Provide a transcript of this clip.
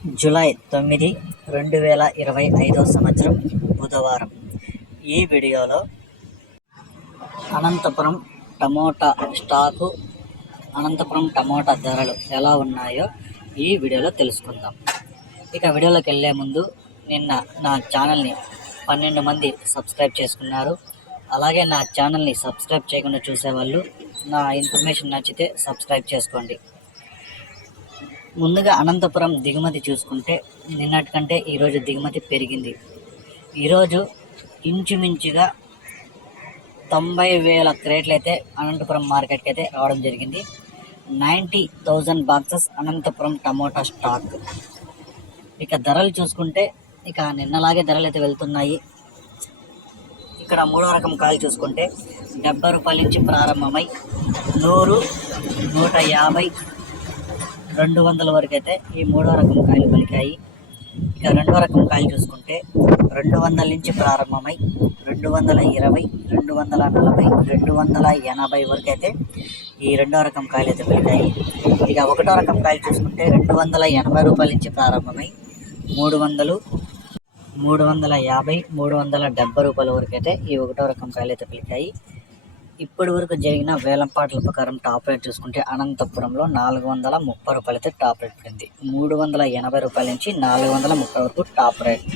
July 9, 2025 సంవత్సరం బుధవారం. ఈ వీడియోలో Anantapuram tomato stock, Anantapuram tomato ధరలు ఎలా ఉన్నాయో ఈ వీడియోలో తెలుసుకుందాం. ఇక వీడియోలోకి వెళ్ళే ముందు నిన్న నా ఛానల్ని 12 మంది సబ్స్క్రైబ్ చేసుకున్నారు. అలాగే నా ఛానల్ని సబ్స్క్రైబ్ చేయకుండా చూసేవాళ్ళు నా ఇన్ఫర్మేషన్ నచ్చితే సబ్స్క్రైబ్ చేసుకోండి. ముందుగా అనంతపురం దిగుమతి చూసుకుంటే నిన్నటి కంటే ఈరోజు దిగుమతి పెరిగింది. ఈరోజు ఇంచుమించుగా 90,000 క్రేట్లు అయితే అనంతపురం మార్కెట్కి అయితే రావడం జరిగింది. 90,000 బాక్సెస్ అనంతపురం టమోటా స్టాక్. ఇక ధరలు చూసుకుంటే ఇక నిన్నలాగే ధరలు అయితే వెళ్తున్నాయి. ఇక్కడ మూడో రకం కాయలు చూసుకుంటే 70 రూపాయల నుంచి ప్రారంభమై 100, 150, 200 వరకు అయితే ఈ మూడో రకం కాయలు పలికాయి. ఇక రెండో రకం కాయలు చూసుకుంటే 200 నుంచి ప్రారంభమై 220, 240, 280 వరకు అయితే ఈ రెండో రకం కాయలు అయితే పలికాయి. ఇక ఒకటో రకం కాయలు చూసుకుంటే 280 రూపాయల నుంచి ప్రారంభమై 300, 350, 370 రూపాయల వరకు అయితే ఈ ఒకటో రకం కాయలు అయితే పలికాయి. ఇప్పటి వరకు జరిగిన వేలంపాట్ల ప్రకారం టాప్ రేట్ చూసుకుంటే అనంతపురంలో 430 రూపాయలు అయితే టాప్ రేట్ పడింది. 380 రూపాయల నుంచి 430 వరకు టాప్ రేట్.